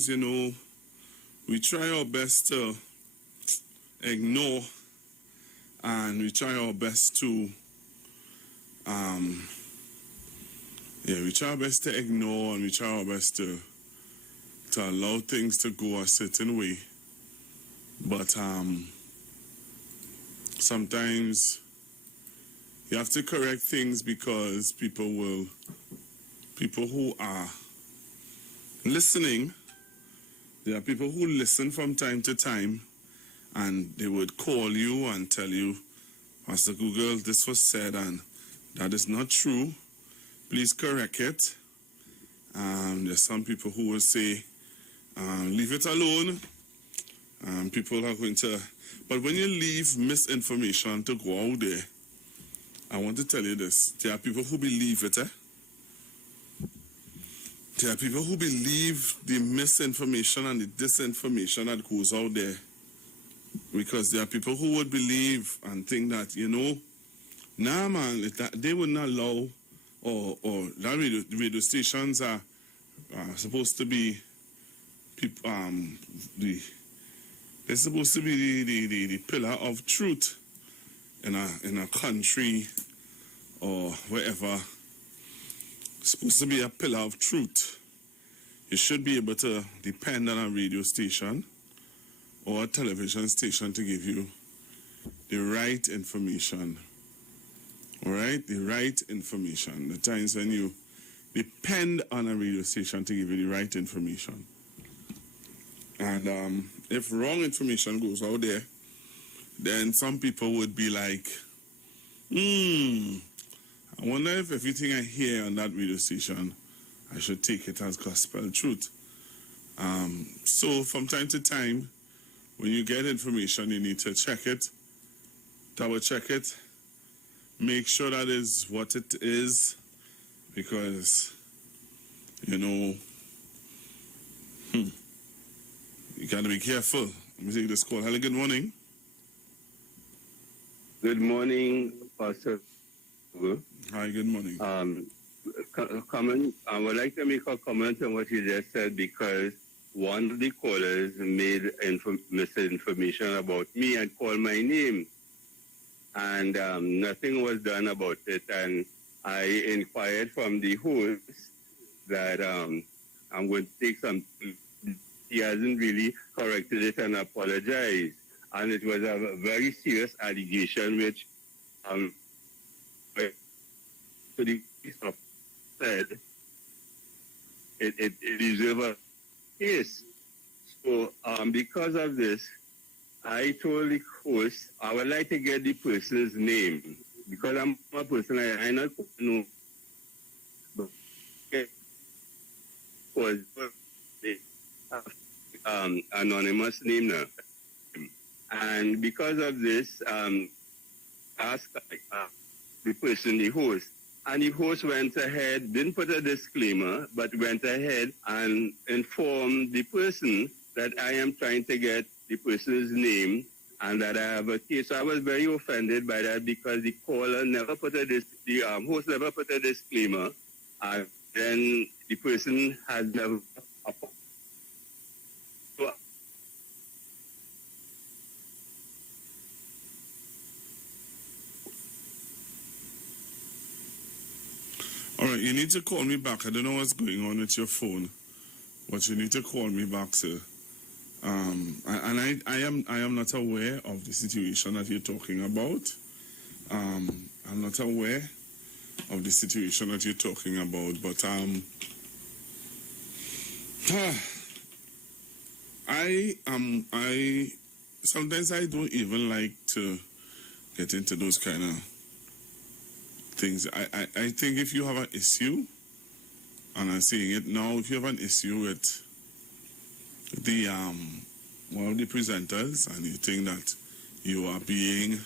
sometimes, we try our best to ignore, and we try our best to we try our best to ignore, and we try our best to allow things to go a certain way. But sometimes you have to correct things, because people who are listening, there are people who listen from time to time, and they would call you and tell you, Pastor Google, this was said and that is not true. Please correct it. There's some people who will say, leave it alone. People are going to... But when you leave misinformation to go out there, I want to tell you this. There are people who believe it. There are people who believe the misinformation and the disinformation that goes out there. Because there are people who would believe and think that, nah, man, they wouldn't allow, or that radio stations are supposed to be, they're supposed to be the pillar of truth in a country or wherever. It's supposed to be a pillar of truth. You should be able to depend on a radio station or a television station to give you the right information. All right? The right information. The times when you depend on a radio station to give you the right information. And if wrong information goes out there, then some people would be like, I wonder if everything I hear on that radio station, I should take it as gospel truth. So from time to time, when you get information, you need to check it, double check it, make sure that is what it is, because, you got to be careful. Let me take this call. Hello, good morning. Good morning, Pastor. Hi, good morning. I would like to make a comment on what you just said, because one of the callers made misinformation about me and called my name, and nothing was done about it. And I inquired from the host that I'm going to take some. He hasn't really corrected it and apologized, and it was a very serious allegation, which to the said it deserves a case. So because of this, I told the host I would like to get the person's name, because I'm a person I not know, but was anonymous name now. And because of this, asked the person, the host, and the host went ahead, didn't put a disclaimer, but went ahead and informed the person that I am trying to get the person's name and that I have a case. So I was very offended by that, because the caller never put the host never put a disclaimer, and then the person has never. All right, you need to call me back. I don't know what's going on with your phone, but you need to call me back, sir. And I am not aware of the situation that you're talking about. I'm not aware of the situation that you're talking about, but I sometimes I don't even like to get into those kind of things. I think if you have an issue, and I'm saying it now, if you have an issue with the one of the presenters, and you think that you are being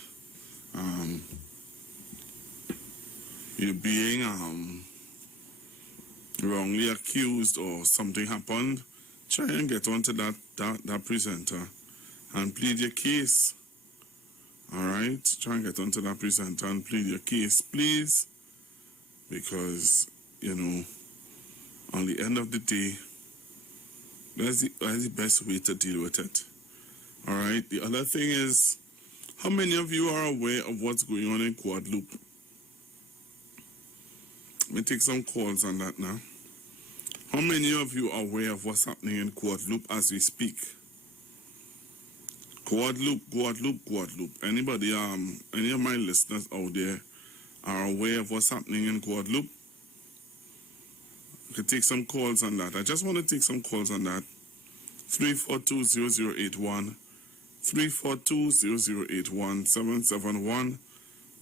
wrongly accused, or something happened, try and get onto that presenter and plead your case. All right, try and get onto that presenter and plead your case, please, because on the end of the day, That's the best way to deal with it. All right. The other thing is, how many of you are aware of what's going on in Guadeloupe? Let me take some calls on that now. How many of you are aware of what's happening in Guadeloupe as we speak? Guadeloupe. Anybody, any of my listeners out there are aware of what's happening in Guadeloupe? I could take some calls on that. I just want to take some calls on that. 342-0081, 342-0081,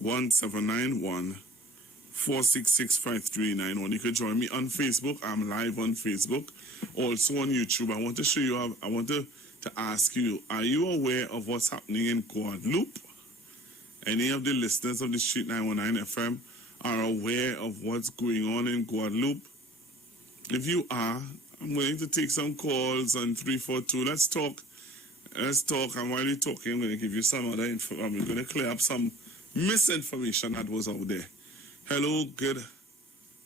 771-1791, 466-5391. You can join me on Facebook. I'm live on Facebook. Also on YouTube. I want to show you, I want to ask you, are you aware of what's happening in Guadeloupe? Any of the listeners of the Street 919 FM are aware of what's going on in Guadeloupe? If you are, I'm willing to take some calls on 342. Let's talk. And while you're talking, I'm going to give you some other info. I'm going to clear up some misinformation that was out there. Hello, good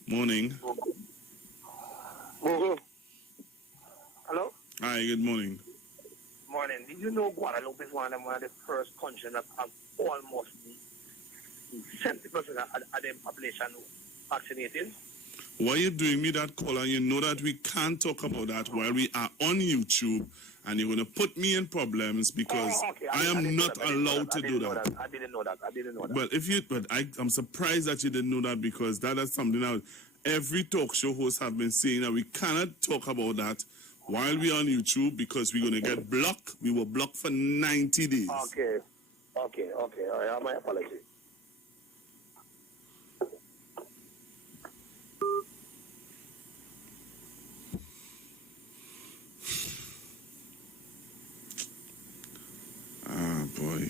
morning. Hello? Hi, good morning. Morning. Did you know Guadeloupe is one of the first countries that have almost 70% of the population vaccinated? Why are you doing me that call? And you know that we can't talk about that while we are on YouTube, and you're going to put me in problems because I am not allowed to do that. I didn't know that. Well, I'm surprised that you didn't know that, because that is something that every talk show host have been saying, that we cannot talk about that while we're on YouTube because we're going to get blocked. We were blocked for 90 days. Okay. All right, my apologies. Ah, boy.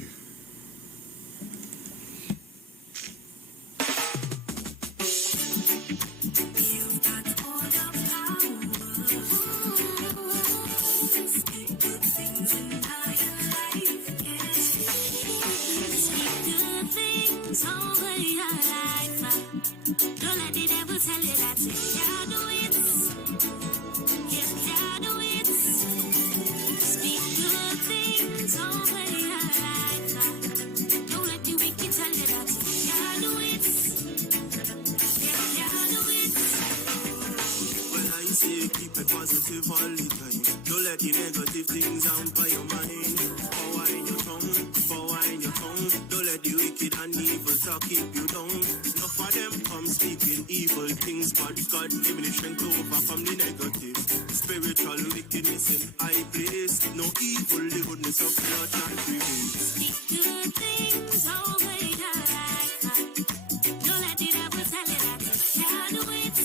Don't let the devil tell you that you can't do it. You can't do it. Speak good things over your life. Don't let the wicked tell you that you can't do it. You can't do it. Well, I say keep it positive all the time. Don't let the negative things hamper your mind. Power in your tongue. Don't let the wicked and evil talk keep you down. Enough of them come speaking evil things, but God give me the strength to overcome the negative. Spiritual wickedness in high place. No evil, the goodness of God can't prevail. Speak good things over your life. Don't let the devil tell you that you can't do it.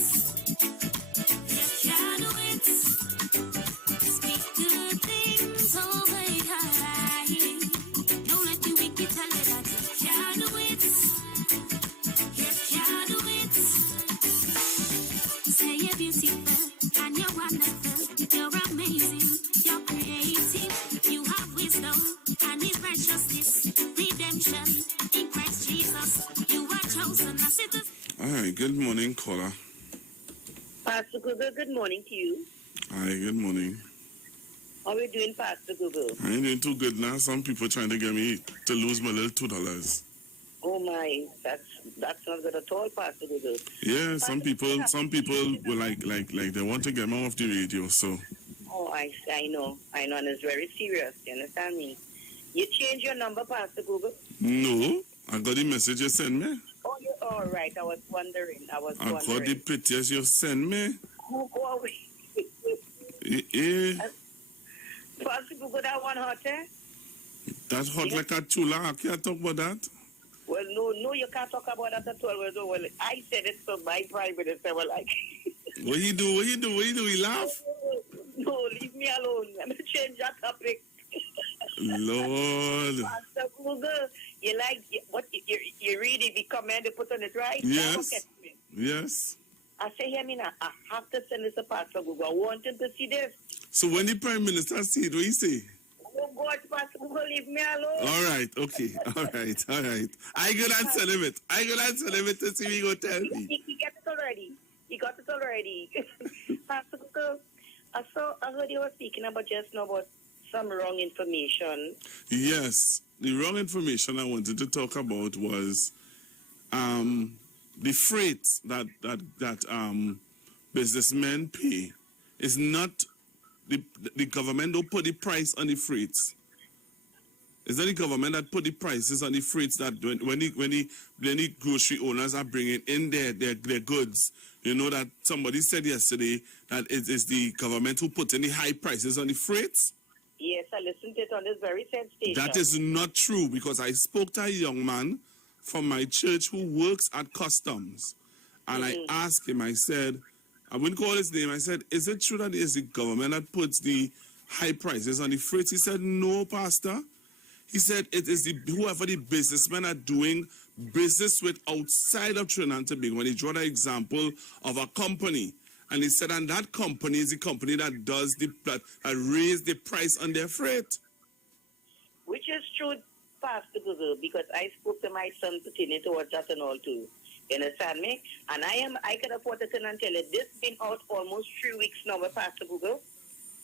You can't do it. Speak good things over your life. Don't let the wicked tell you that you can't do it. You can't do it. Say you're beautiful and you're wonderful. You're amazing. You're creative. You have wisdom and His righteousness, redemption in Christ Jesus. You are chosen as it is. All right, good morning, caller. Pastor Google, good morning to you. Hi, good morning. How are we doing, Pastor Google? I ain't doing too good now. Some people trying to get me to lose my little $2. Oh my, that's not good at all, Pastor Google. Yeah, some people were like they want to get me off the radio, so. Oh, I know, and it's very serious. You understand me? You change your number, Pastor Google? No, I got the message you sent me. Oh, you're all right. I was wondering. I got the pictures you sent me. Oh, go away. Yeah. Pastor Google, that one hot, eh? That's hot like a chula. I can't talk about that. Well, no, you can't talk about that at all. Well, I said it so my private is like. What you do? He laugh? No, leave me alone. Let me change that topic. Lord. Pastor Google, you like what you read it, the comment they put on it, right? Yes. Yes. I say, hear me now. I have to send this to Pastor Google. I want him to see this. So when the Prime Minister see it, what you say? Oh God, Pastor Google, leave me alone. All right, okay, all right. I go and tell him it. To see me go tell me. He got it already. Pastor Google, I heard you were speaking about just now about some wrong information. Yes, the wrong information I wanted to talk about was the freight that businessmen pay. Is not the government don't put the price on the freights. It's not the government that put the prices on the freights that when the grocery owners are bringing in their goods. You know that somebody said yesterday that it is the government who put in the high prices on the freights. Yes, I listened to it on this very same station. That is not true, because I spoke to a young man from my church who works at customs, and I asked him, I said, I wouldn't call his name, I said, is it true that it is the government that puts the high prices on the freights? He said, no, Pastor. He said, it is whoever the businessmen are doing business with outside of Trinidad and Tobago. When he drew the example of a company, and he said, and that company is the company that does that raise the price on their freight. Which is true, Pastor Google, because I spoke to my son pertaining towards that and all too. You understand me? And I can afford to turn and tell you, this been out almost 3 weeks now with Pastor Google.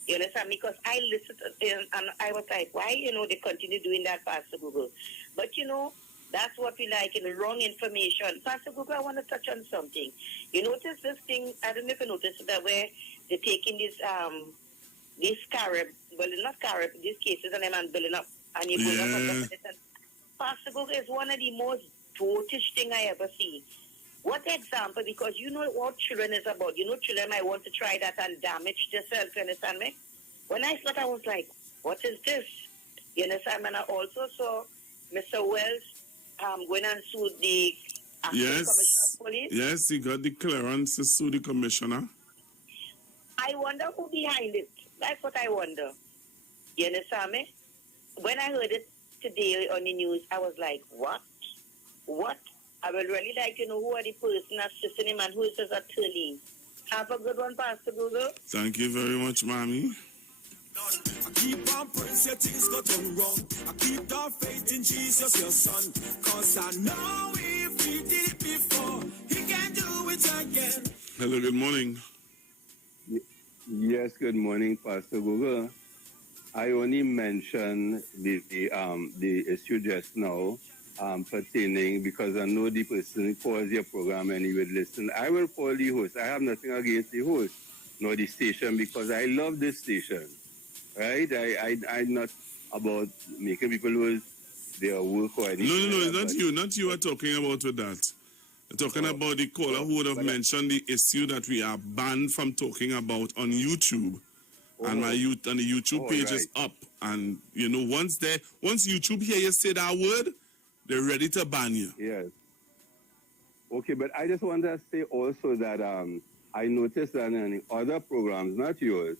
You understand me? Because I listened to it and I was like, why, they continue doing that, Pastor Google? But, that's what we like, wrong information. Pastor Google, I want to touch on something. You notice this thing, I don't know if you noticed that where they're taking these Carib, well, not Carib, these cases, and they're building up, and you're going up on top of it. And Pastor Google is one of the most dotish thing I ever see. What example? Because you know what children is about. Children might want to try that and damage themselves, you understand me? When I thought, I was like, what is this? You understand? And I also saw Mr. Wells going and sue the Commissioner of Police. Yes, he got the clearance to sue the commissioner. I wonder who behind it. That's what I wonder. You understand me? When I heard it today on the news, I was like, what? What? I would really like to know who are the person assisting him and who is his attorney. Have a good one, Pastor Google. Thank you very much, Mommy. I keep on praying, say things got done wrong. I keep on faith in Jesus, your son. Cause I know if he did it before, he can do it again. Hello, good morning. Yes, good morning, Pastor Google. I only mentioned the issue just now pertaining, because I know the person calls your program and he would listen. I will call the host. I have nothing against the host nor the station, because I love this station. Right? I'm not about making people lose their work or anything. No, it's not you are talking about with that. You're talking about the caller who would have mentioned the issue that we are banned from talking about on YouTube. And the YouTube page is up. And, once YouTube hear you say that word, they're ready to ban you. Yes. Okay, but I just want to say also that I noticed that in other programs, not yours,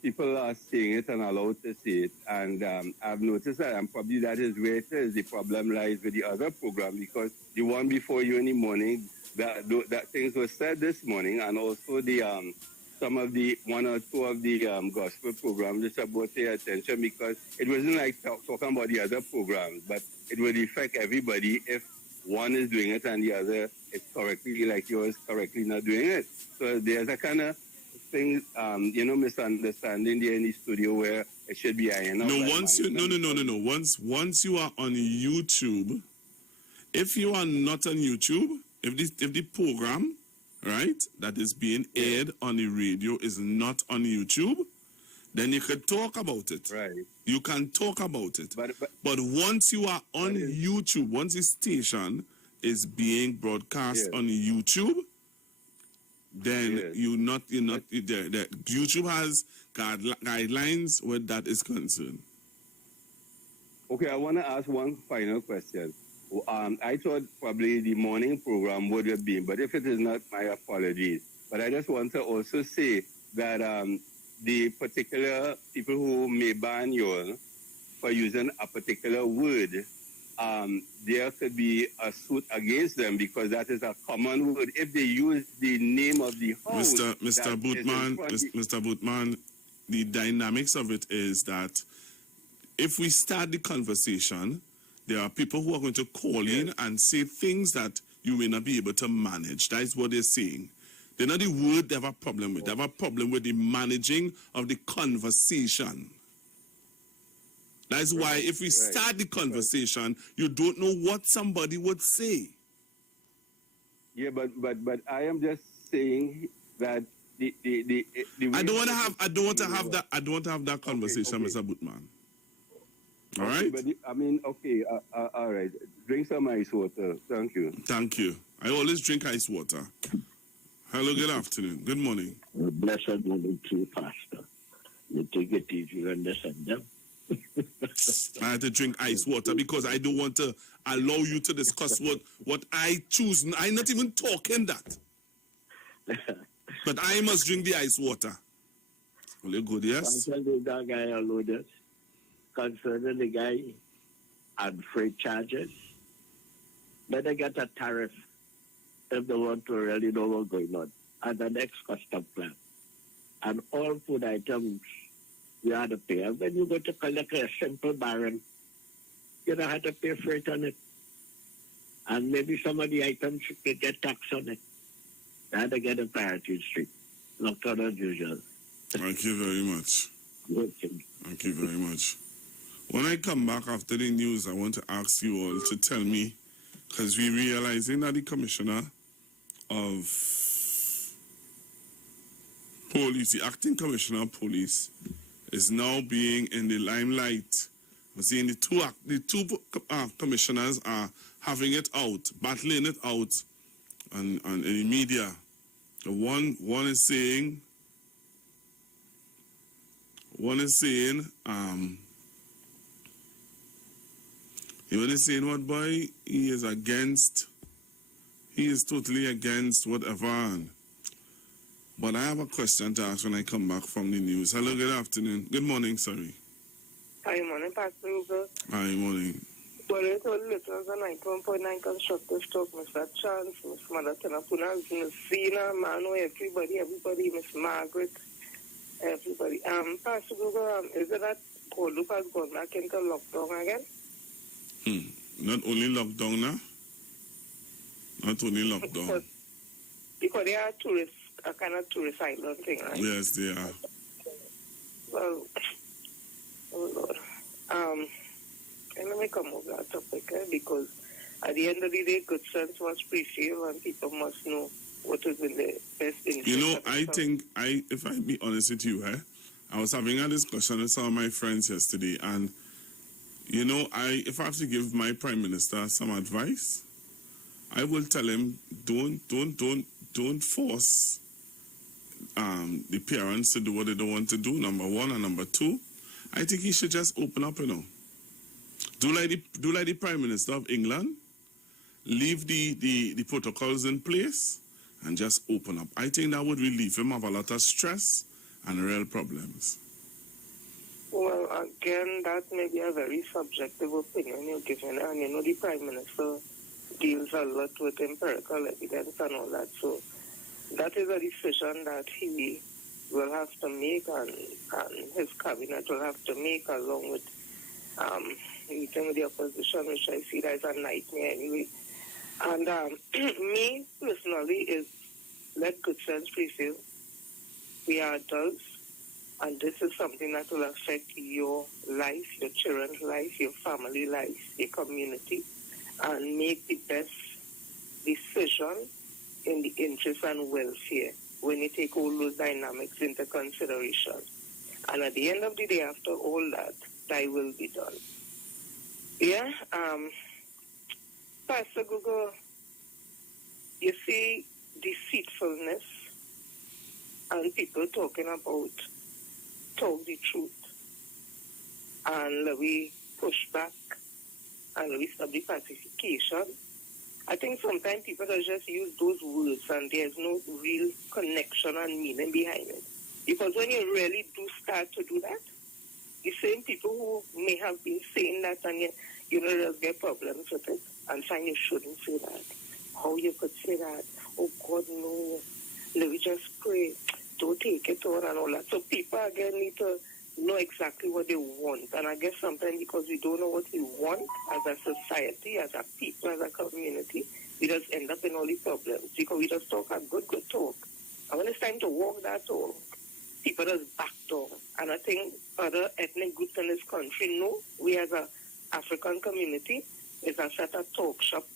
people are saying it and allowed to say it. And I've noticed that, and probably that is where it is. The problem lies with the other program, because the one before you in the morning, that things were said this morning, and also the some of the one or two of the gospel programs just about their attention, because it wasn't like talking about the other programs, but it would affect everybody if one is doing it and the other is correctly, like yours, correctly not doing it. So there's a kind of thing, misunderstanding there in the studio where it should be ironed out. Once you are on YouTube, if you are not on YouTube, if the program, right, that is being aired on the radio is not on YouTube, then you could talk about it. Right. You can talk about it. But once you are on YouTube, once the station is being broadcast on YouTube, then YouTube has guidelines where that is concerned. Okay, I want to ask one final question. I thought probably the morning program would have been, but if it is not, my apologies. But I just want to also say that the particular people who may ban you for using a particular word, there could be a suit against them, because that is a common word. If they use the name of the host, Mr. Bootman, the dynamics of it is that if we start the conversation, there are people who are going to call in and say things that you may not be able to manage. That is what they're saying. They're not the word they have a problem with. They have a problem with the managing of the conversation. That's why if we start the conversation, you don't know what somebody would say. Yeah, but I am just saying that the I don't want to have that conversation, Mr. Bootman. All right? But all right. Drink some ice water. Thank you. Thank you. I always drink ice water. Hello, good afternoon. Good morning. Blessed morning to you, Pastor. You take it easy, you understand them? I had to drink ice water because I don't want to allow you to discuss what I choose. I'm not even talking that. But I must drink the ice water. Will you good, yes? Concerning that guy unloaded, concerning the guy and freight charges, better get a tariff if they want to really know what's going on. And the next custom plan. And all food items you had to pay. And when you go to collect a simple barrel, you don't have to pay freight on it. And maybe some of the items you could get tax on it. You had to get a priority street. Not as usual. Thank you very much. Good thing. Thank you very much. When I come back after the news, I want to ask you all to tell me, because we're realizing that the commissioner of police, the acting commissioner of police, is now being in the limelight. We're seeing the two commissioners are having it out, battling it out in the media. The one is saying what, boy? He is totally against whatever. But I have a question to ask when I come back from the news. Hello, good afternoon. Good morning, sorry. Hi, morning, Pastor Uber. Hi, morning. Well, it's all listeners on 91.9 Constructive Talk, Mr. Chance, Miss Mother Tenapuna, Miss Zena, Mano, everybody, Miss Margaret, everybody. Pastor Uber, is it that Kolup has gone back into lockdown again? Not only lockdown now. Not only lockdown. Because they are tourists, a kind of tourist island thing, right? Yes, they are. Well, oh Lord. And let me come over that topic, because at the end of the day, good sense must prevail and people must know what is in the best interest. You know, I think, if I be honest with you, I was having a discussion with some of my friends yesterday, and, you know, if I have to give my Prime Minister some advice, I will tell him, don't force the parents to do what they don't want to do, number one, and number two, I think he should just open up, you know. Do like the Prime Minister of England, leave the protocols in place, and just open up. I think that would relieve him of a lot of stress and real problems. Well, again, that may be a very subjective opinion you're giving, and you know the Prime Minister deals a lot with empirical evidence and all that, so that is a decision that he will have to make, and his cabinet will have to make, along with meeting with the opposition, which I see that is a nightmare anyway. And me, personally, is let good sense prevail. We are adults, and this is something that will affect your life, your children's life, your family life, your community, and make the best decision in the interest and welfare when you take all those dynamics into consideration. And at the end of the day, after all that, thy will be done. Yeah, Pastor Google, you see deceitfulness and people talking about talk the truth, and we push back and we stop the pacification. I think sometimes people just use those words and there's no real connection and meaning behind it. Because when you really do start to do that, the same people who may have been saying that and you know just get problems with it and find you shouldn't say that. How you could say that? Oh God, no. Let me just pray. Don't take it on and all that. So people again need to know exactly what they want. And I guess sometimes because we don't know what we want as a society, as a people, as a community, we just end up in all these problems. Because we just talk a good talk. And when it's time to walk that talk, people just back down. And I think other ethnic groups in this country know we as an African community is a set of talk shop.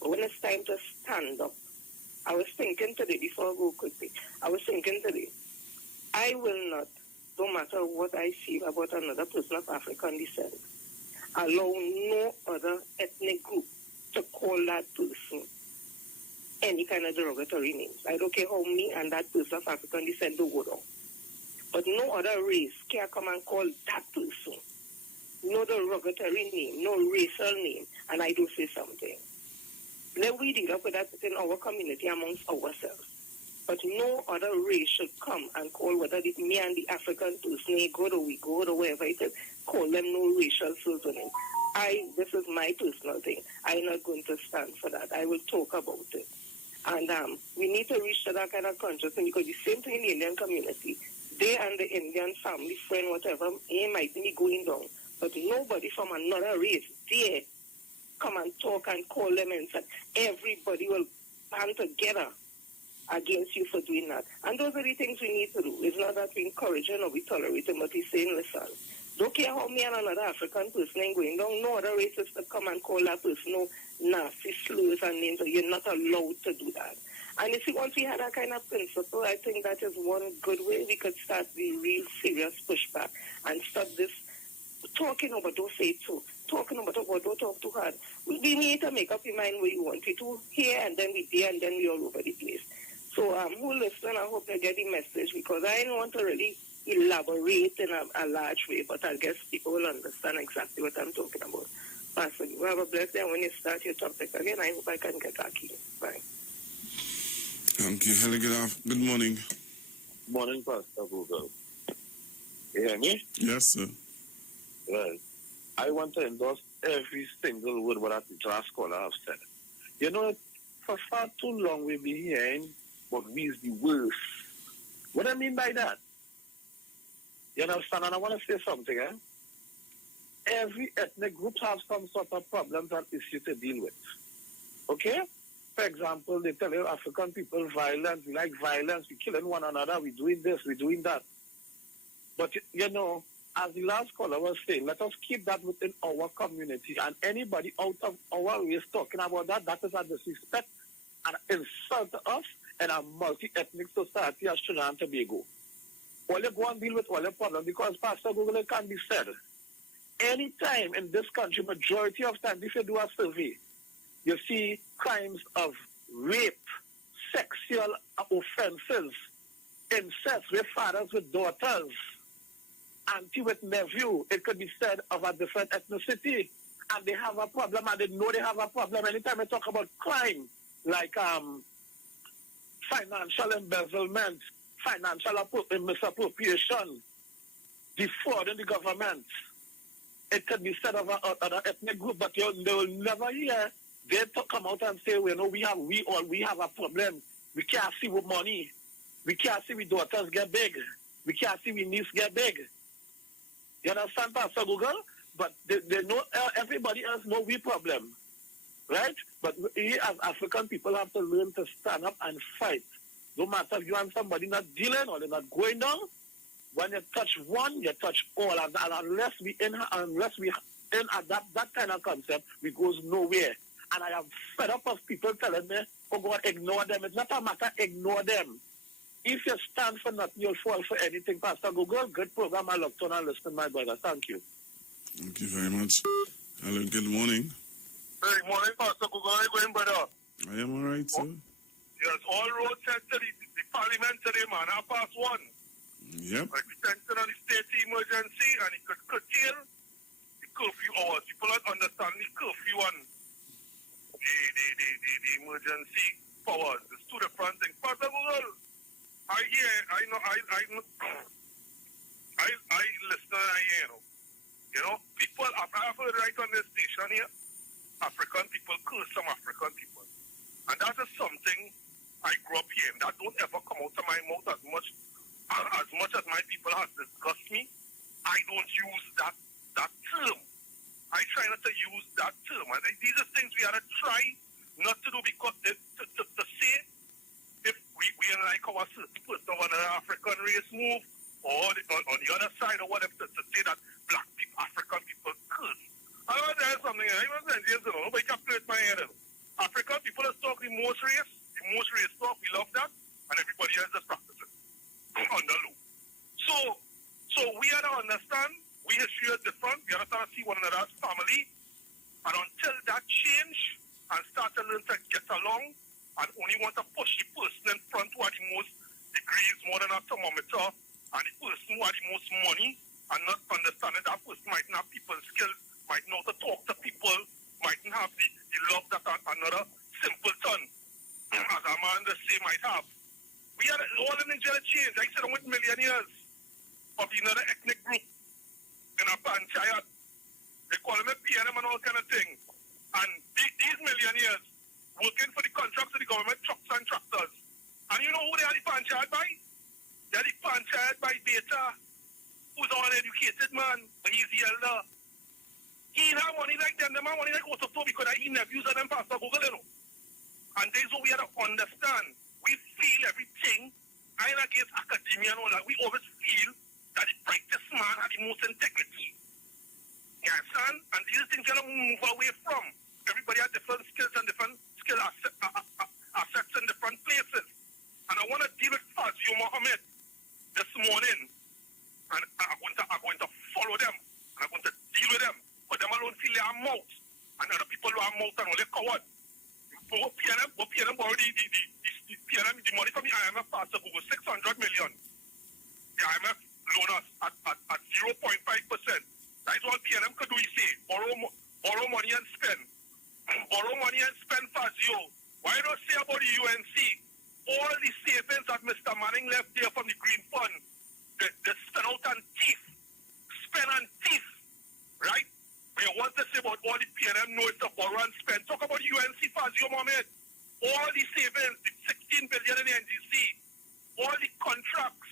But when it's time to stand up, I was thinking today, before I go quickly, I will not, no matter what I feel about another person of African descent, allow no other ethnic group to call that person any kind of derogatory names. I don't care how me and that person of African descent do go down. But no other race can come and call that person no derogatory name, no racial name, and I do say something. Let we deal up with that in our community amongst ourselves. But no other race should come and call whether it's me and the African person, good or we good or wherever it is, call them no racial surname. This is my personal thing. I'm not going to stand for that. I will talk about it. And we need to reach to that kind of consciousness because the same thing in the Indian community, they and the Indian family, friend, whatever, it might be going down. But nobody from another race dare come and talk and call them and say, everybody will band together against you for doing that. And those are the things we need to do. It's not that we encourage or we tolerate them, but we're saying, listen, don't care how me and another African person ain't going down. No other races to come and call that person no nasty slurs and names. So you're not allowed to do that. And you see, once we had that kind of principle, I think that is one good way we could start the real serious pushback and stop this talking over, don't say it too. Talking about don't talk too hard. We need to make up your mind where you want it to here and then we there and then we all over the place. So who listen, I hope they get the message because I don't want to really elaborate in a large way, but I guess people will understand exactly what I'm talking about. Pastor, you have a blessed day. When you start your topic again, I hope I can get back here. Bye. Thank you. Hello, good morning. Morning, Pastor Google. You hear me? Yes, sir. Well, I want to endorse every single word what the last caller have said. You know, for far too long we've been hearing what we is the worst. What I mean by that? You understand? And I want to say something, Every ethnic group has some sort of problems and issue to deal with. Okay? For example, they tell you African people violence, we like violence, we killing one another, we doing this, we doing that. But, you know, as the last caller was saying, let us keep that within our community. And anybody out of our race talking about that, that is a disrespect and insult to us and a multi-ethnic society as Trinidad and Tobago. All you go and deal with all your problems because Pastor Google, it can be said. Anytime in this country, majority of times, if you do a survey, you see crimes of rape, sexual offenses, incest with fathers with daughters, auntie with nephew. It could be said of a different ethnicity. And they have a problem and they know they have a problem. Anytime they talk about crime, like financial embezzlement, financial misappropriation, defrauding the government, it could be said of an ethnic group, but they will never hear they come out and say, you know, we have a problem. We can't see with money. We can't see with daughters get big. We can't see with niece get big. You understand, Pastor Google? But they know everybody else know we problem, right? But we as African people have to learn to stand up and fight. No matter if you and somebody not dealing or they're not going down, when you touch one, you touch all. And unless we in at that kind of concept, we goes nowhere. And I am fed up of people telling me, oh God, ignore them. It's not a matter, ignore them. If you stand for nothing, you'll fall for anything. Pastor Google, good program. I love to and listen, my brother. Thank you. Thank you very much. Hello, good morning. Good morning, Pastor Google. How are you going, brother? I am all right, sir. Yes, all roads head to the parliament today, man. 1:30. Yep. Extension of the state emergency, and it could curtail the curfew hours. People don't understand the curfew and the emergency powers. It's two different things. Pastor Google, I know, I listen and I hear, you know, people, I've heard right on this station here, African people curse some African people. And that is something I grew up hearing. That don't ever come out of my mouth as much as my people have discussed me. I don't use that term. I try not to use that term. And these are things we have to try not to do because to say if we ain't like our person of another African race move, or on the other side, or whatever, to say that black people, African people curse. I want to tell you something. I was saying, you know, nobody can play my head. African people are talking the most race talk. We love that, and everybody else just practice it on the low. So we have to understand we history is different. We understand to see one another as family, and until that change and start to learn to get along, and only want to push the person in front who are the most degrees more than a thermometer, and the person who had the most money, and not understanding that person might not have people skills, might know how to talk to people, might not have the love that another simpleton, as a man the same might have. We had all in Nigeria change. I said with millionaires of another ethnic group in a panchayat. They call them a PNM and all kind of thing. And these millionaires working for the contracts of the government, trucks and tractors. And you know who they are the panchayat by? They are the panchayat by Beta, who's all educated man, but he's the elder. He have money like them have money like Osoto because he nephews of them Pastor Google, you know. And this is what we have to understand. We feel everything. I ain't against academia and all that. We always feel that the brightest man has the most integrity. You understand? And these things you move away from. Everybody has different skills and different skill assets in different places. And I want to deal with Fazio Mohammed this morning. And I'm going to follow them. And I'm going to deal with them. But them alone feel their mouth. And other people who are mouth and only coward. But PNM already, the PNM, the money from the IMF passed up over 600 million. The IMF loan us at 0.5%. That is all PNM could do, he say. Borrow money and spend. Borrow money and spend Fazio. Why don't say about the UNC? All the savings that Mr. Manning left there from the Green Fund, they spend out on thief. Spend on thief. Right? But you want to say about all the PNM notes to borrow and spend. Talk about the UNC Fazio Mohammed. All the savings, the 16 billion in NGC, all the contracts,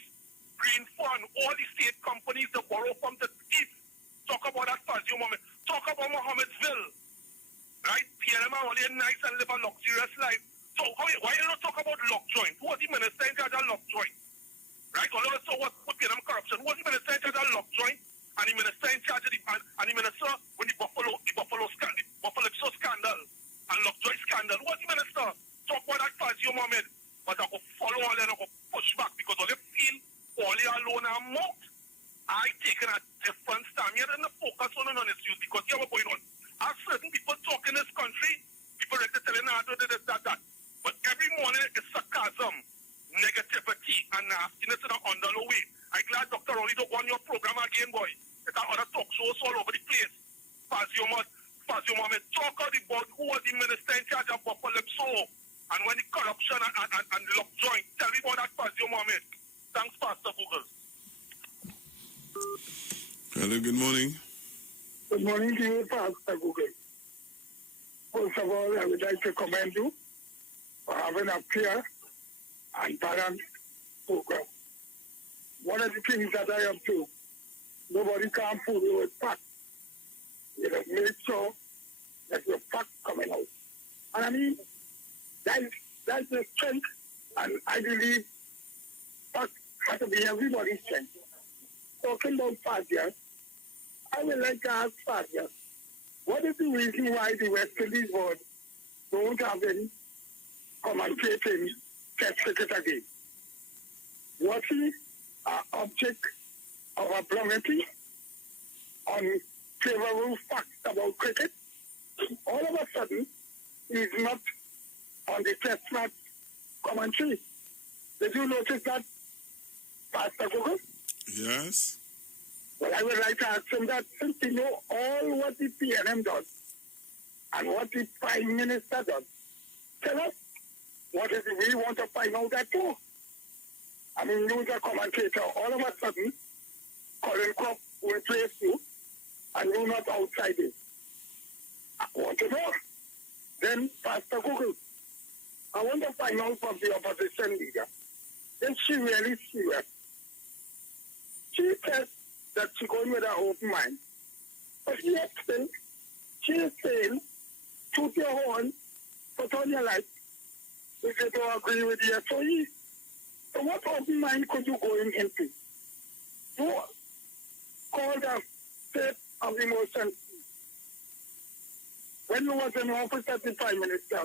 Green Fund, all the state companies that borrow from the thief. Talk about that Fazio Mohammed. Talk about Mohammedville. Right? PNM are only nice and live a luxurious life. So why you not talk about lock joint? Who was the minister in charge of lock joint? Right? All of us saw what PNM corruption. Who was the minister in charge of lock joint? And the minister in charge of the minister when the Buffalo scandal and Lockjoy scandal. Who was the minister? Talk about that Fazio Mohammed. But I go follow all and I go push back because all you feel all you alone are mouth. I taken a different stand here and the focus on issues because you have what's going on. As certain people talk in this country, people are telling us that. But every morning it's sarcasm, negativity, and nastiness in an underlow way. I'm glad Dr. Ronnie don't go on your program again, boy. It's other talk shows all over the place. Fazio Mohammed, talk about who was the minister in charge of Buffalo and when the corruption and the lock joint. Tell me about that, Fazio Mohammed. Thanks, Pastor Google. Hello, good morning. Good morning to you, Pastor Google. First of all, I would like to commend you for having a clear and balanced program. One of the things that I observe, nobody can fool you with facts. You know, make sure that your facts coming out. And I mean, that's the strength, and I believe facts has to be everybody's strength. Talking about Fazia, I would like to ask Fazia, what is the reason why the West Indies board don't have any commentating test cricket again? Was he object of a plummeting on favorable facts about cricket? All of a sudden, he's not on the test match commentary. Did you notice that, Pastor Google? Yes. Well, I would like to ask him that since you know all what the PNM does and what the Prime Minister does, tell us what is it we want to find out that too. I mean, you a commentator, all of a sudden, Colin Crop will place you and you're not outside it. I want to know. Then, Pastor Google, I want to find out from the opposition leader, is she really serious? She says that she's going with her open mind. But yet still, she is saying, shoot your horn, put on your light. if you don't agree with the SOE. So what open mind could you go into? You call the state of emergency. When you was in office as the Prime Minister,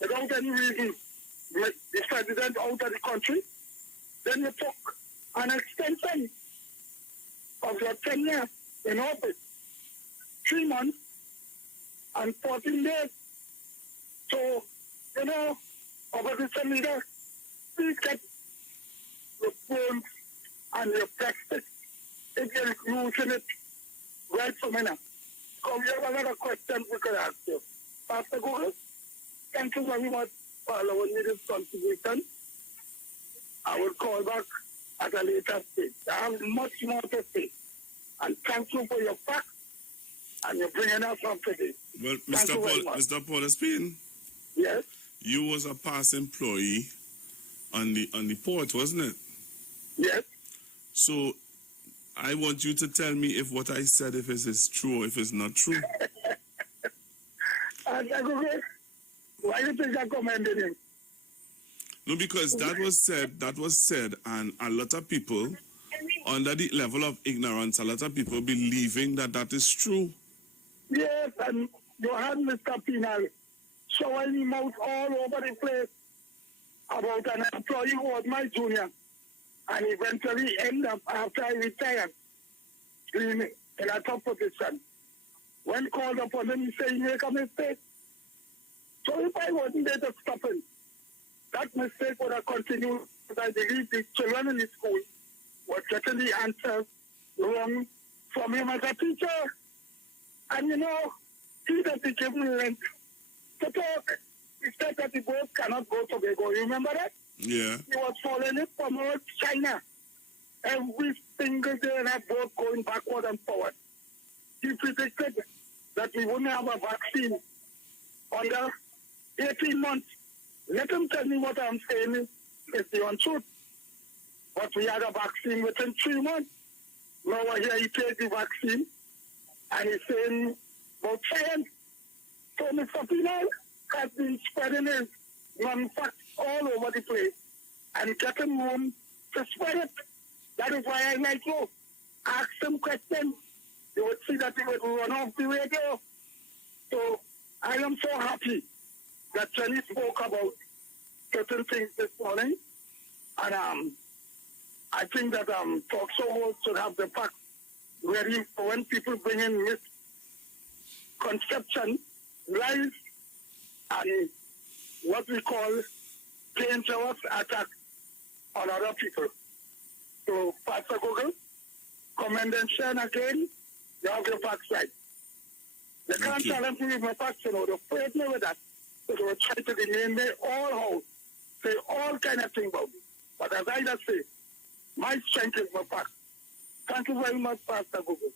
without any reason, with the President out of the country, then you took an extension of your tenure in office, 3 months and 14 days. So, you know, opposition leader, please get your phones and your practice if you're using it right from now. So we have another question we could ask you. Pastor Google, thank you very much for allowing me this contribution. I will call back at a later stage. I have much more to say. And thank you for your facts and you're bringing us up today. Well, Mr. Paul Spain. Yes. You was a past employee on the port, wasn't it? Yes. So I want you to tell me if what I said, if it is true or if it's not true. Why do you think I commended him? No, because that was said, and a lot of people, under the level of ignorance, a lot of people believing that is true. Yes, and you had Mr. Pinal showing him out all over the place about an employee who was my junior, and eventually ended up, after I retired, in a top position. When called upon him, he said he make a mistake. So if I wasn't there to stop him, that mistake would have continued, because I believe the children in the school were getting the answers wrong from him as a teacher. And you know, he doesn't give me length to talk. He said that the boat cannot go to Tobago. You remember that? Yeah. He was following it from all China. Every single day that boat going backward and forward. He predicted that we wouldn't have a vaccine under 18 months. Let him tell me what I'm saying is the untruth. But we had a vaccine within 3 months. Now here he takes the vaccine and he's saying about science. So Mr. Pinal has been spreading his non-facts all over the place and getting room to spread it. That is why I like you. Ask him questions. You would see that he would run off the radio. So I am so happy that Jenny spoke about certain things this morning. And I think that talk show hosts should have the facts ready for when people bring in misconception, lies, and what we call dangerous attack on other people. So, Pastor Google, commend and share again. You have your facts right. They can't tell them to leave my facts, you know. They're afraid me with that. So they will try to deny me all how, say all kind of things about me. But as I just say, my strength is my facts. Thank you very much, Pastor Google.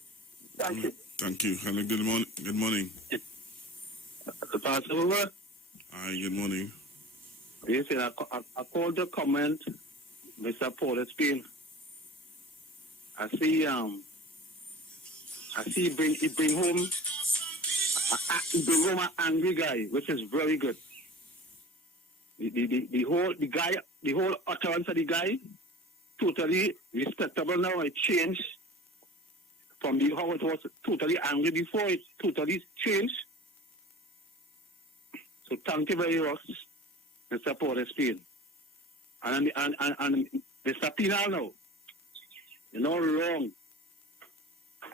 Thank you. Thank you. Hello, good morning. Good morning. Pastor Iwer? Hi, good morning. Yes, I called the comment, Mr. Paul Spain. I see he bring home an angry guy, which is very good. The whole utterance of the guy, totally respectable now. It changed from how it was totally angry before. It totally changed. So thank you very much, Mr. Paul Spain. And Mr. Pinal now, you know, wrong.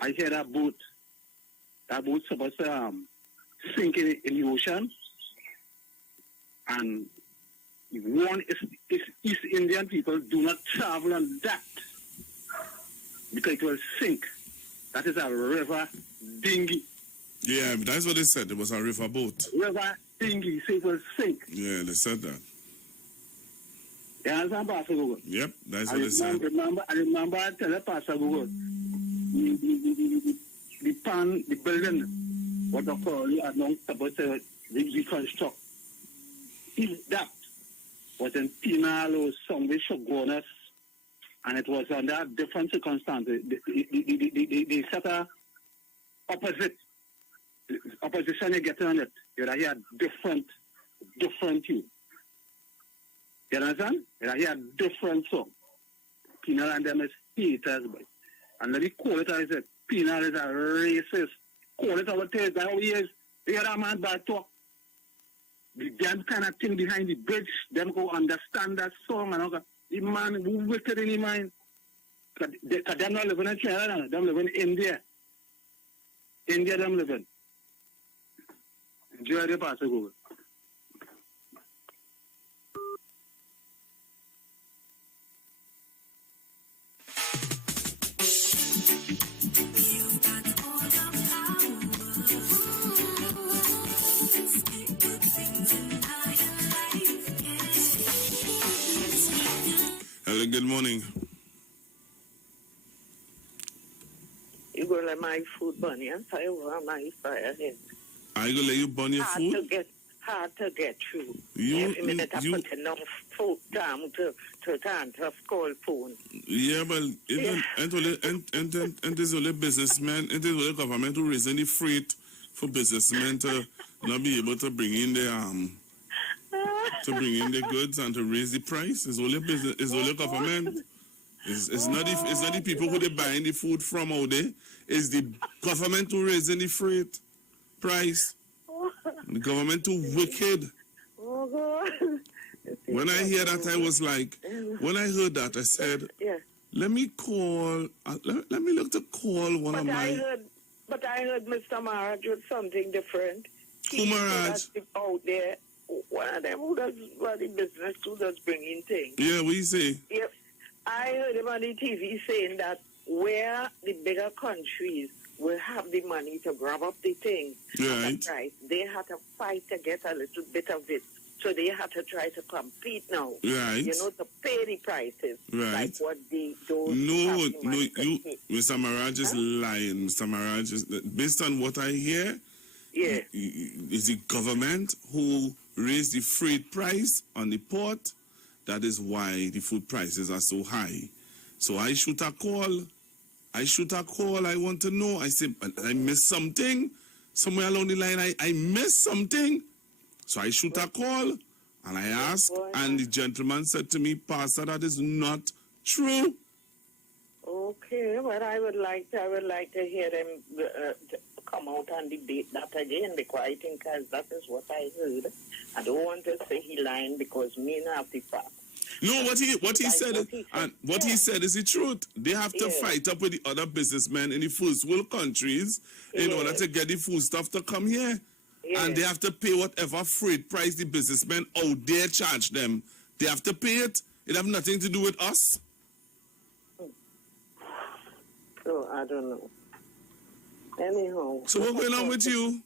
I hear that boat supposed to sink in the ocean. And one is East Indian people do not travel on that because it will sink. That is a river dinghy. Yeah, but that's what they said. It was a river boat. River dinghy, so it will sink. Yeah, they said that. You understand, Pastor Google? Yep, that's what they said. I remember I tell Pastor Google, the building, what they call it, are supposed to reconstruct. If that was in Pinal or somewhere Shogunus, and it was under different circumstances, they set a opposition you get on it. You had different view. You understand? You hear different song. Penal and them is haters, boy. And they call it as a penal is a racist. Call it our taste, how he is. You hear that man bad talk? The damn kind of thing behind the bridge, them go understand that song and all that. The man who wicked in his mind. Because them not living in China, them living in India. India them living. Enjoy the pass, Google. Hello, good morning. You go let my food burn, yes? I over my fire head. I go let you burn your food? Hard to get through. You, every minute I put enough food down to call phone. Yeah, but it is only businessmen, it is only government who raise any freight for businessmen to not be able to bring in the goods and to raise the price. It's only business. It's only government. It's not the people who they buying the food from out there. It's the government who raising the freight price. The government too wicked. Oh God! When I hear that, I was like, when I heard that, I said, let me call. Let me look to call one of my. But I heard Mr. Maharaj with something different. Who Maharaj? Out there. One of them who does the business, who does bring in things. Yeah, what you say? Yep. I heard him on the TV saying that where the bigger countries will have the money to grab up the things at the price, they had to fight to get a little bit of it. So they had to try to compete now. Right. You know, to pay the prices. Right. Like what Mr. Maharaj is lying. Mr. Maharaj is, based on what I hear, it's the government who raised the freight price on the port. That is why the food prices are so high. So I shoot a call. I want to know. I say, I missed something. Somewhere along the line, I missed something. So I shoot a call, and I ask, and the gentleman said to me, Pastor, that is not true. Okay, well, I would like to hear them come out and debate that again, because I think that is what I heard. I don't want to say he lying because me not have the fact. No, what he said is the truth. They have to fight up with the other businessmen in the first world countries in order to get the food stuff to come here. And they have to pay whatever freight price the businessmen out there charge them. They have to pay it. It have nothing to do with us. So I don't know. Anyhow. So what's going on with you?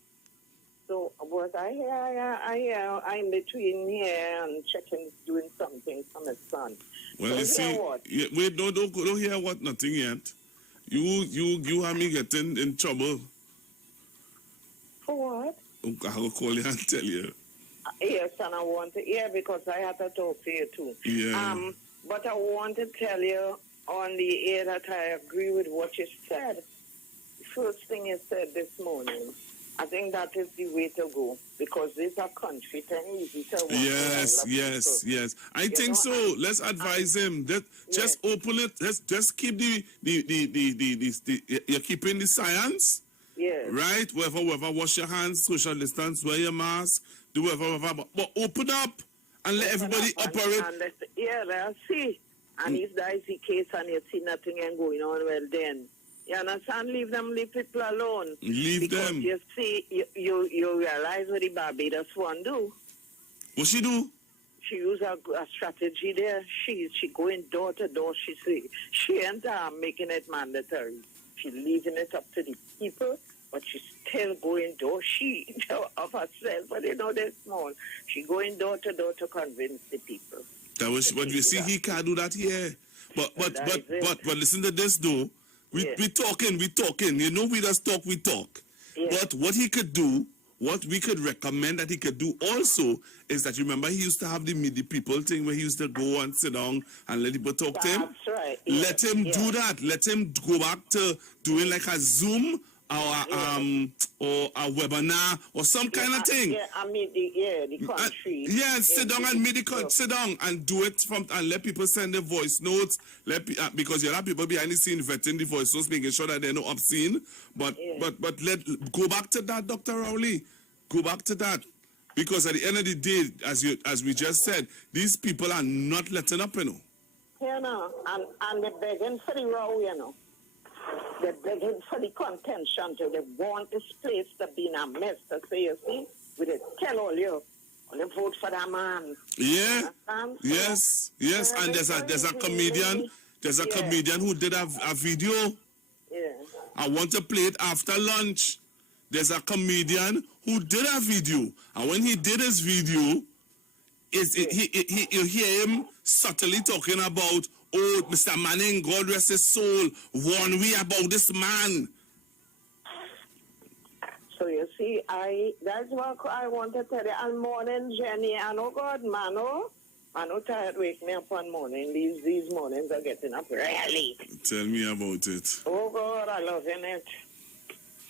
So what I'm between here and checking, doing something for my son. Well, so you see, wait, don't hear what, nothing yet. You have me getting in trouble. For what? I will call you and tell you. Yes, and I want to hear because I have to talk to you too. Yeah. But I want to tell you on the air that I agree with what you said. The first thing you said this morning, I think that is the way to go because it's a country and easy to work. Yes. I think so. Let's advise him that just open it. Let's just keep you're keeping the science. Yes. Right? Whoever, wash your hands, social distance, wear your mask, do whatever. But open up and let everybody operate. Let's see. And if that is the case and you see nothing ain't going on, well then, you understand? Leave people alone. Leave them. Because you see, you realize what the Barbados one do. What she do? She use a strategy there. She going door to door. She ain't making it mandatory. She leaving it up to the people, but she's still going door. She of herself, but you know they're small. She going door to door to convince the people. That was, but you see, he can't do that here. But listen to this though. We talking. You know, we just talk. We talk. Yeah. But what he could do, what we could recommend that he could do also is that, remember, he used to have the people thing where he used to go and sit down and let people talk to him. That's right. Let him do that. Let him go back to doing like a Zoom or a webinar or some kind of thing. Yeah, I mean the country. Sit down and sit down and do it and let people send their voice notes. Because you have people behind the scene vetting the voice notes, making sure that they're not obscene. But go back to that, Dr. Rowley. Go back to that. Because at the end of the day, as we just said, these people are not letting up, you know. You know, and they're begging for the row, you know. They're begging for the contention. So they want this place to be in a mess. To say, you see, we did tell all you, only vote for that man. Yeah. Yes. And there's a comedian. There's a comedian who did a video. Yeah. I want to play it after lunch. There's a comedian who did a video, and when he did his video, you hear him subtly talking about, oh, Mr. Manning, God rest his soul, warn we about this man. So you see, that's what I want to tell you. And morning, Jenny, I know God, Mano tired wake me up one morning. These mornings are getting up early. Tell me about it. Oh God, I love it.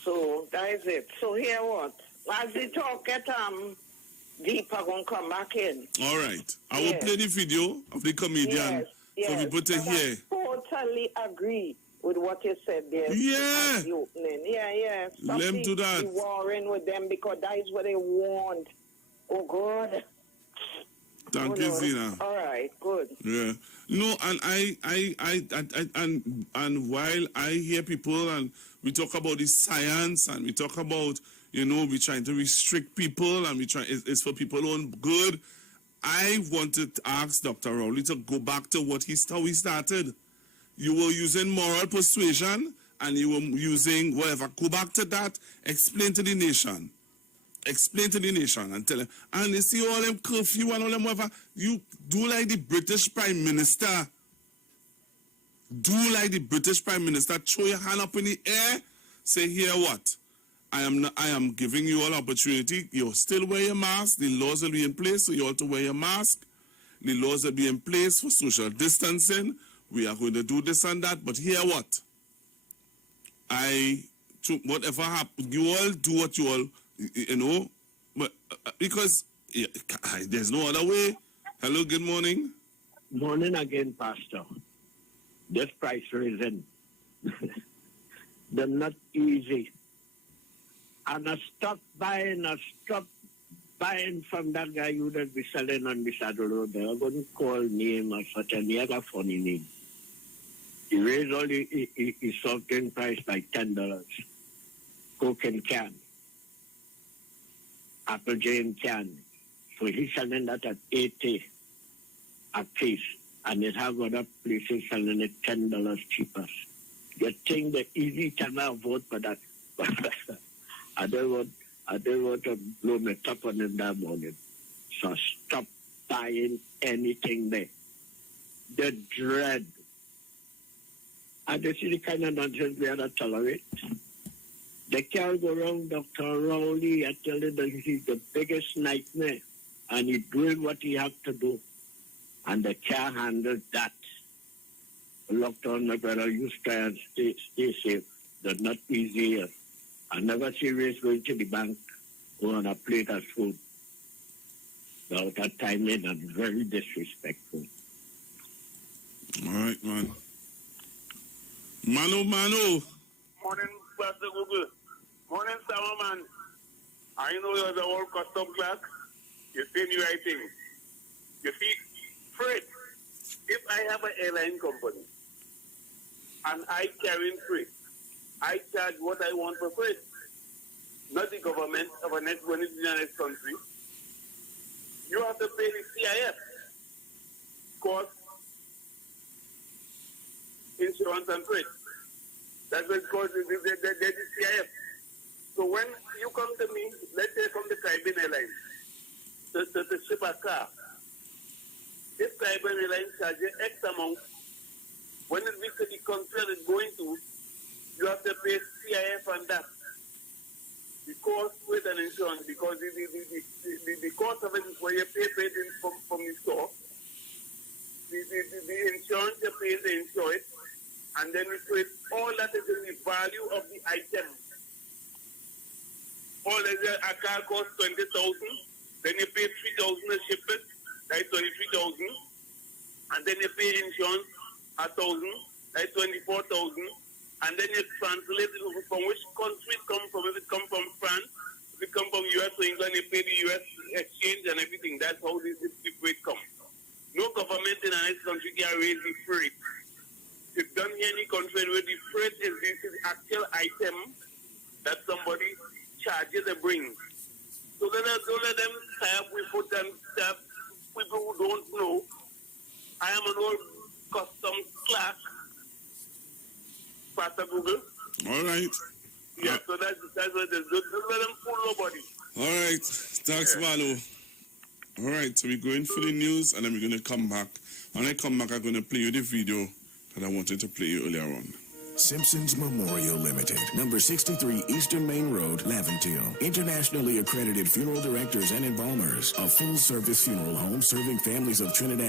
So that is it. So here what? As we talk at Deepa gonna come back in. All right. I will play the video of the comedian for people to hear. I totally agree with what you said there. Yeah. The opening. Yeah. Stop Let them do that. The warring with them because that is what they want. Oh God. Thank you, Zina. All right, good. Yeah. No, and and while I hear people and we talk about the science and we talk about, we're trying to restrict people and it's for people's own good. I wanted to ask Dr. Rowley to go back to how he started. You were using moral persuasion and you were using whatever. Go back to that. Explain to the nation and tell them. And you see all them curfew and all them whatever. You do like the British Prime Minister. Do like the British Prime Minister. Throw your hand up in the air. Say, here what? I am giving you all opportunity. You still wear your mask. The laws will be in place, so you all to wear your mask. The laws will be in place for social distancing. We are going to do this and that. But here what? Whatever happens, you all do what you all, but because there's no other way. Hello, good morning. Morning again, Pastor. This price raising, they're not easy. And I stopped buying from that guy who would be selling on the saddle road. I wouldn't call name or such, and he had a funny name. He raised all his soft drink price by $10. Coke in can. Apple J in can. So he's selling that at $80 a piece. And it have other places selling it $10 cheaper. You think the easy time I vote for that. I don't want to blow my top on him that morning. So stop buying anything there. The dread. And this is the kind of nonsense we are not tolerate. They can't go around Dr. Rowley and tell him that he's the biggest nightmare. And he's doing what he has to do. And they can't handle that. Lockdown, my brother, you try and stay safe. They're not easy here. I never see race going to the bank or on a plate of food. Without that timing and very disrespectful. All right, man. Manu. Morning, Pastor Google. Morning, Summerman. I know you're the old custom clerk. You're saying the right thing. You see, freight. If I have an airline company and I carry freight, I charge what I want for freight. Not the government of a next one in the next country. You have to pay the CIF cost, insurance and freight. That's what it's called, the CIF. So when you come to me, let's say from the Caribbean Airlines, to ship a car, this Caribbean Airlines charges X amount. When it reaches the country that it's going to, you have to pay CIF on that. The cost with an insurance, because the cost of it is where you pay it from the store. The insurance, you pay to insure it, and then we put all that is in the value of the item. Or a car costs 20,000, then you pay 3,000 to ship it, that's 23,000, and then you pay insurance 1,000, that's 24,000, and then you translate it over from which country it come from. If it come from France, if it come from US or England, you pay the US exchange and everything. That's how this freight comes. No government in this country can raise the freight. If done here in the country where the freight is the actual item that somebody charges and brings. So then don't let them tie up with foot and stuff. People who don't know. I am an old customs clerk. Pastor Google. All right. Yeah, so that's what it is. Don't let them fool nobody. All right. Thanks, Malo. All right, so we're going for the news, and then we're going to come back. When I come back, I'm going to play you the video that I wanted to play you earlier on. Simpsons Memorial Limited, number 63 Eastern Main Road, Laventille. Internationally accredited funeral directors and embalmers. A full-service funeral home serving families of Trinidad